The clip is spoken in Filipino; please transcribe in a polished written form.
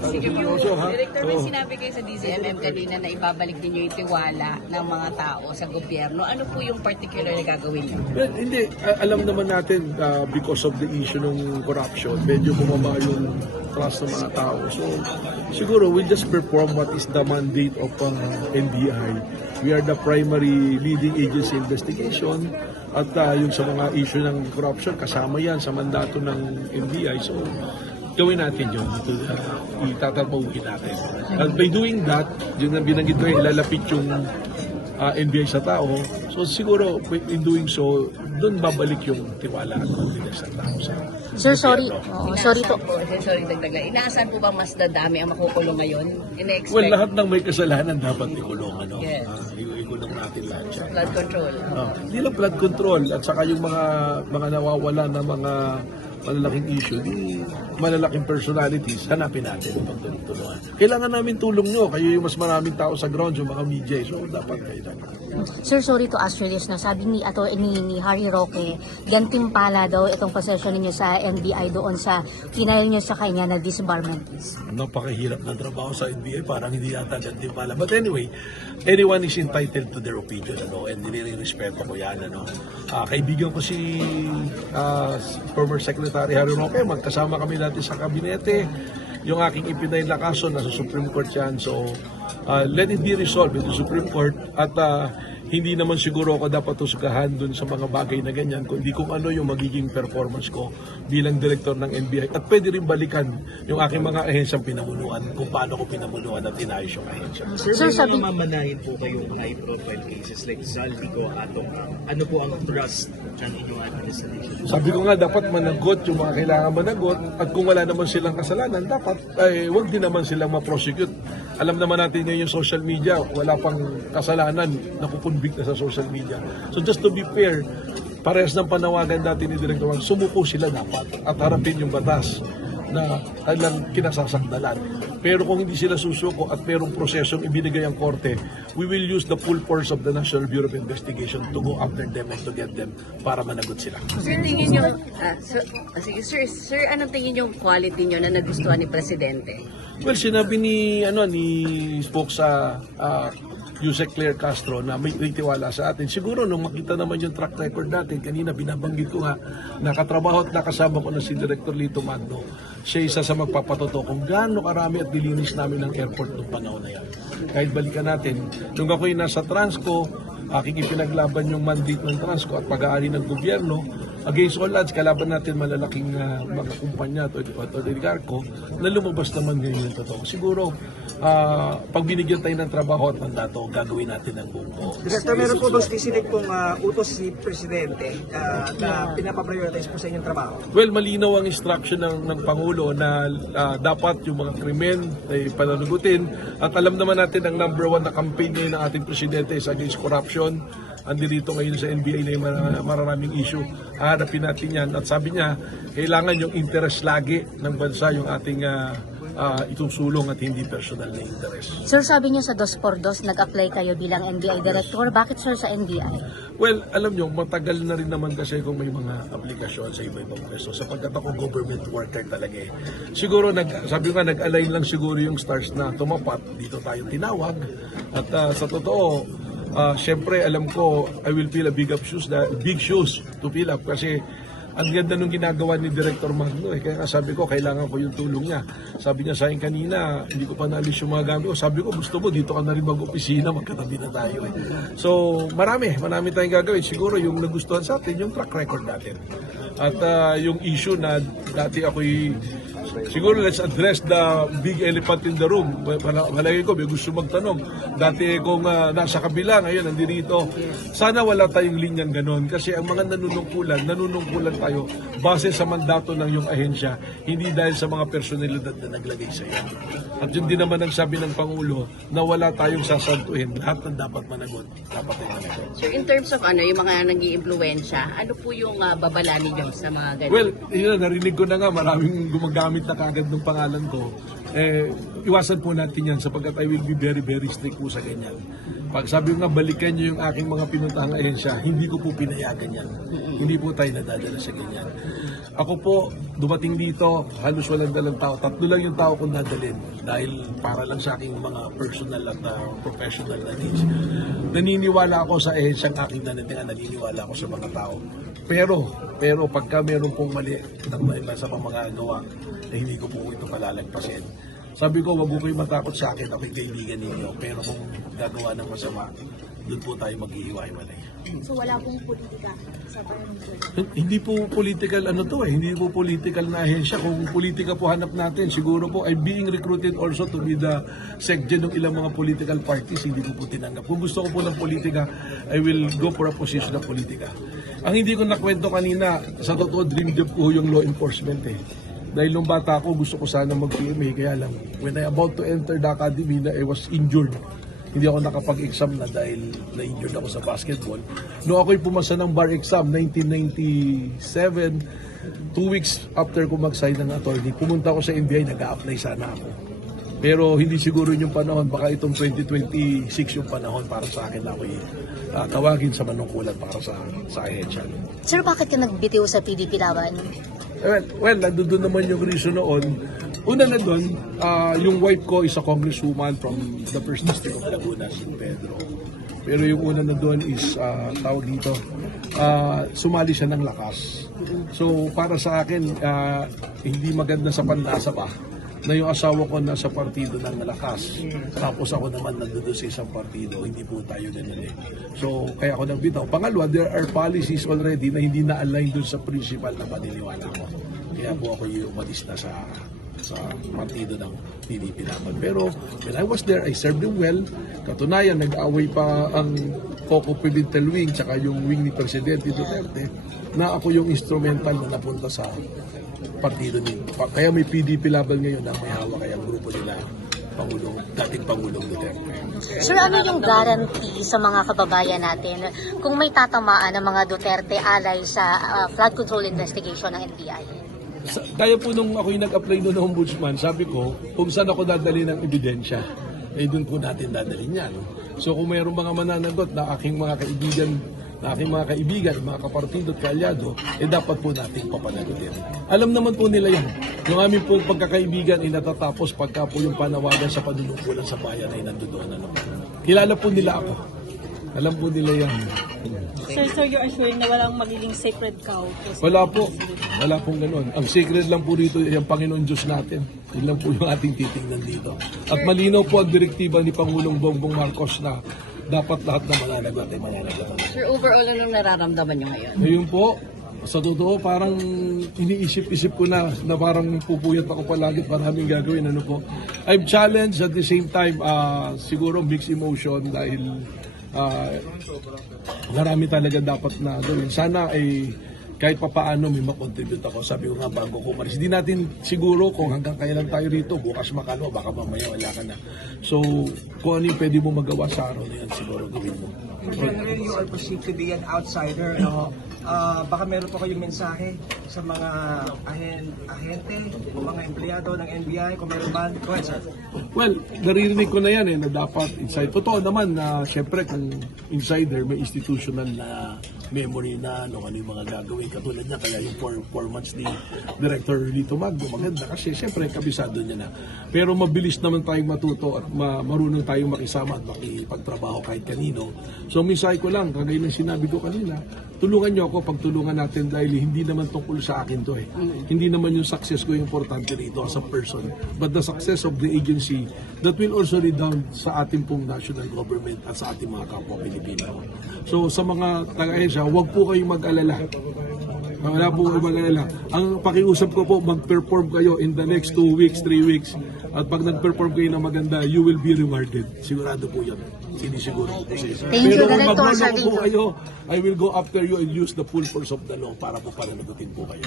Sige po, Seryoso, ha? Director, may Oo. sinabi kayo sa DZMM kanina na ibabalik din yung tiwala ng mga tao sa gobyerno. Ano po yung particular na gagawin niyo? Well, hindi. Alam naman natin because of the issue ng corruption, medyo bumaba yung trust ng mga tao. So, siguro we'll just perform what is the mandate of NBI. We are the primary leading agency investigation at yung sa mga issue ng corruption, kasama yan sa mandato ng NBI. So, gawin natin yun. Itatrabahuin natin. And by doing that, yun ang binanggit ko, ilalapit yung NBI sa tao. So siguro, in doing so, doon babalik yung tiwala at confidence ng tao sa Sir, sorry. gobyerno. Sorry to. Sorry, dagdag lang. Inaasahan po ba mas dadami ang makukulong ngayon? Ine-expect Well, lahat ng may kasalanan dapat ikulong. Ano? Yes. Ikulong natin lahat siya. flood control. Hindi lang flood control at saka yung mga nawawala na mga malalaking issue, di malalaking personalities, hanapin natin ang pagtulong-tulungan. Kailangan namin tulong nyo. Kayo yung mas maraming tao sa ground, yung mga media. So, dapat kayo naman. Sir, sorry to ask you this na sabi ni Harry Roque, gantimpala daw itong possession ninyo sa NBI doon sa final niyo sa kanya na disbarment case. Napakahirap ng trabaho sa NBI, parang hindi yata gantimpala. But anyway, anyone is entitled to their opinion, ano, and nire-respeto ko yan. Ano. Kaibigan ko si former Secretary Harry Roque, magkasama kami dati sa kabinete. Yung aking ipinay na kaso, nasa Supreme Court yan. So, let it be resolved in the Supreme Court at hindi naman siguro ako dapat usgahan dun sa mga bagay na ganyan, kundi kung ano yung magiging performance ko bilang director ng NBI. At pwede rin balikan yung aking mga ahensyang pinamunuan kung paano ko pinamunuan at inayos yung ahensya. Sir, may mga mamanahin po kayong high-profile cases like Zaldico, Atong. Ano po ang trust ng inyong administration? Sabi ko nga, dapat managot yung mga kailangan managot at kung wala naman silang kasalanan, dapat wag din naman silang ma-prosecute. Alam naman natin ngayon yung social media, wala pang kasalanan na kupunbik na sa social media. So just to be fair, parehas ng panawagan dati ni Director Wang, sumuko sila dapat at harapin yung batas na kailang kinasasakdalan. Pero kung hindi sila susuko at merong prosesong ibinigay ang korte, we will use the full force of the National Bureau of Investigation to go after them and to get them para managot sila. Sir, tingin nyo, sir, anong tingin nyo quality nyo na nagustuhan ni Presidente? Well, sinabi ni spoke sa Yusek Claire Castro na may tiwala sa atin. Siguro nung makita naman yung track record natin, kanina binabanggit ko nga, nakatrabaho at nakasama ko na si Director Lito Magno. Siya isa sa magpapatoto kung gaano karami at dilinis namin ng airport noong panahon na yan. Kahit balikan natin, nung ako'y nasa Transco, aking ipinaglaban yung mandate ng Transco at pag-aari ng gobyerno, against all odds, kalaban natin malalaking mga kumpanya at oligarko na lumabas naman ngayon yung totoo. Siguro, pag binigyan tayo ng trabaho at mandato, gagawin natin ang buong buo. Director, meron po bang specific pong utos si Presidente na pinapaprioritize po sa inyong trabaho? Well, malinaw ang instruction ng Pangulo na dapat yung mga krimen ay panalugutin at alam naman natin ang number one na campaign ngayon ng ating Presidente is against corruption. Andito ngayon sa NBI na yung maraming issue. Haharapin natin yan. At sabi niya, kailangan yung interest lagi ng bansa yung ating itusulong at hindi personal na interest. Sir, sabi niyo sa 2x2 nag-apply kayo bilang NBI Director. Bakit sir sa NBI? Well, alam nyo, matagal na rin naman kasi kung may mga aplikasyon sa iba-ibang pwesto sapagkat ako government worker talaga eh. Siguro, sabi ko nga, nag-align lang siguro yung stars na tumapat. Dito tayo tinawag. At sa totoo, siyempre alam ko I will fill a big shoes to fill up kasi ang ganda nung ginagawa ni Director Magno kaya sabi ko kailangan ko yung tulong niya. Sabi niya sa akin kanina, hindi ko pa naalis yung mga gamit ko. Sabi ko gusto mo dito ka na rin mag-opisina, magkatabi na tayo eh. So marami tayong gagawin. Siguro yung nagustuhan sa atin yung track record natin. At yung issue na dati ako'y siguro let's address the big elephant in the room. Malagay ko, may gusto magtanong. Dati kung nasa kabila, ngayon nandito. Sana wala tayong linyang ganon. Kasi ang mga nanunungkulan tayo base sa mandato ng yung ahensya, hindi dahil sa mga personalidad na naglagay sa iyo. At yun din naman ang sabi ng Pangulo na wala tayong sasantuhin. Lahat ng dapat managot, dapat ay managot. So in terms of yung mga nag-iimpluwensya, ano po yung babala ninyo sa mga ganun? Well, yun, narinig ko na nga maraming gumagamit na kagad ng pangalan ko. Iwasan po natin yan sapagkat I will be very, very strict po sa ganyan. Pag sabi ko nga, balikan niyo yung aking mga pinuntahang ahensya, hindi ko po pinayagan yan. Hindi po tayo nadadala sa ganyan. Ako po, dumating dito, halos walang dalang tao. 3 lang yung tao kong dadalhin dahil para lang sa aking mga personal at professional na needs. Naniniwala ako sa ahensyang aking danatingan, naniniwala ako sa mga tao. Pero pagka meron pong mali sa mga gawa, hindi ko po ito palalagpasin. Sabi ko, wag po kayo matakot sa akin, ako'y kaibigan ninyo. Pero kung gagawa ng masama, doon po tayo maghihiwa-hiwalay. So wala pong politika sa barangay? Hindi po political hindi po political na ahensya. Kung politika po hanap natin, siguro po ay being recruited also to be the SecGen ng ilang mga political parties, hindi ko po tinanggap. Kung gusto ko po ng politika, I will go for a position ng politika. Ang hindi ko nakwento kanina, sa totoo, dream job ko yung law enforcement Dahil nung bata ako, gusto ko sana mag-PMA, kaya lang, when I about to enter the academy, I was injured. Hindi ako nakapag-exam na dahil na-injured ako sa basketball. Noong ako'y pumasa ng bar exam, 1997, 2 weeks after ko mag-sign ng attorney, pumunta ako sa NBI, nag-a-apply sana ako. Pero hindi siguro yung panahon, baka itong 2026 yung panahon para sa akin na ako'y tawagin sa manungkulan para sa ahensya. Sir, bakit ka nagbitiw sa PDP laban? Well, nandun naman yung reason noon. Una na doon, yung wife ko is a congresswoman from the first district of Laguna, San Pedro. Pero yung una na doon is, tawag dito, sumali siya ng lakas. So, para sa akin, hindi maganda sa panlasa ba na yung asawa ko nasa partido ng malakas. Tapos ako naman nandun sa isang partido, hindi po tayo ganun So, kaya ako nagbitaw. Pangalawa, there are policies already na hindi na-align dun sa principal na paniniwala ko. Kaya po ako yung umalis na sa partido ng PDP naman. Pero when I was there, I served them well. Katunayan, nag-away pa ang Coco Pimentel wing tsaka yung wing ni Presidente Duterte na ako yung instrumental na napunta sa partido nito. Kaya may PDP laban ngayon na may hawak kaya ang grupo nila dating Pangulong Duterte. Sir, ano yung guarantee sa mga kababayan natin kung may tatamaan ng mga Duterte alay sa flood control investigation ng NBI? Kaya po nung ako yung nag-apply doon ng ombudsman, sabi ko, kung saan ako dadali ng ebidensya, doon po natin dadalhin yan. So kung mayroong mga mananagot na aking mga kaibigan, mga kapartido at kaalyado, dapat po natin papanagutin. Alam naman po nila yan. Yung aming po pagkakaibigan ay natatapos pagka po yung panawagan sa panunungkulan sa bayan ay nandoon. Kilala po nila ako. Alam po nila yan. Sir, you're assuring na walang magiging sacred cow? Wala po. Wala pong ganun. Ang secret lang po dito ay ang Panginoon Diyos natin. Yun lang po yung ating titingnan dito. At malinaw po ang direktiba ni Pangulong Bongbong Marcos na dapat lahat na mananagot ay mananagot. Sir, overall, anong nararamdaman nyo ngayon? Ngayon po, sa totoo, parang iniisip-isip ko na parang pupuyat ako palagi, maraming gagawin. I'm challenged at the same time, siguro mixed emotion dahil marami talaga dapat na gawin. Sana ay kahit papaano may makontribute ako. Sabi ko nga bago ko umalis. Hindi natin siguro kung hanggang kailan tayo rito, bukas makalo, baka mamaya wala ka na. So, kung ano yung pwede mo magawa sa araw na yan, siguro gawin mo. In general, you are perceived to be an outsider. Baka meron po kayong mensahe sa mga ahente o mga empleyado ng NBI, kung meron man. Go ahead, sir. Well, naririnig ko na yan na dapat inside. Totoo naman na syempre kung insider may institutional na memory na ano yung mga gagawin. Katulad niya, kaya yung 4 months ni Director Lito Magno, maganda kasi syempre kabisado niya na. Pero mabilis naman tayong matuto at marunong tayong makisama at makipagtrabaho kahit kanino. So mensahe ko lang, kagaya ng sinabi ko kanina, tulungan niyo ako pagtulungan natin dahil hindi naman tungkol sa akin to Hindi naman yung success ko yung importante rito as a person, but the success of the agency that will also redound sa ating pong national government at sa ating mga kapwa Pilipino. So sa mga taga-ahensya, huwag po kayong mag-alala. Wala po kayong mag-alala. Ang pakiusap ko po, mag-perform kayo in the next 2 weeks, 3 weeks. At pag nag-perform kayo na maganda, you will be rewarded. Sigurado po yan. Sinisiguro po sa isa. Thank you, Pero kung Director magloloko po Sardinio. kayo, I will go after you and use the full force of the law para po pananagutin po kayo.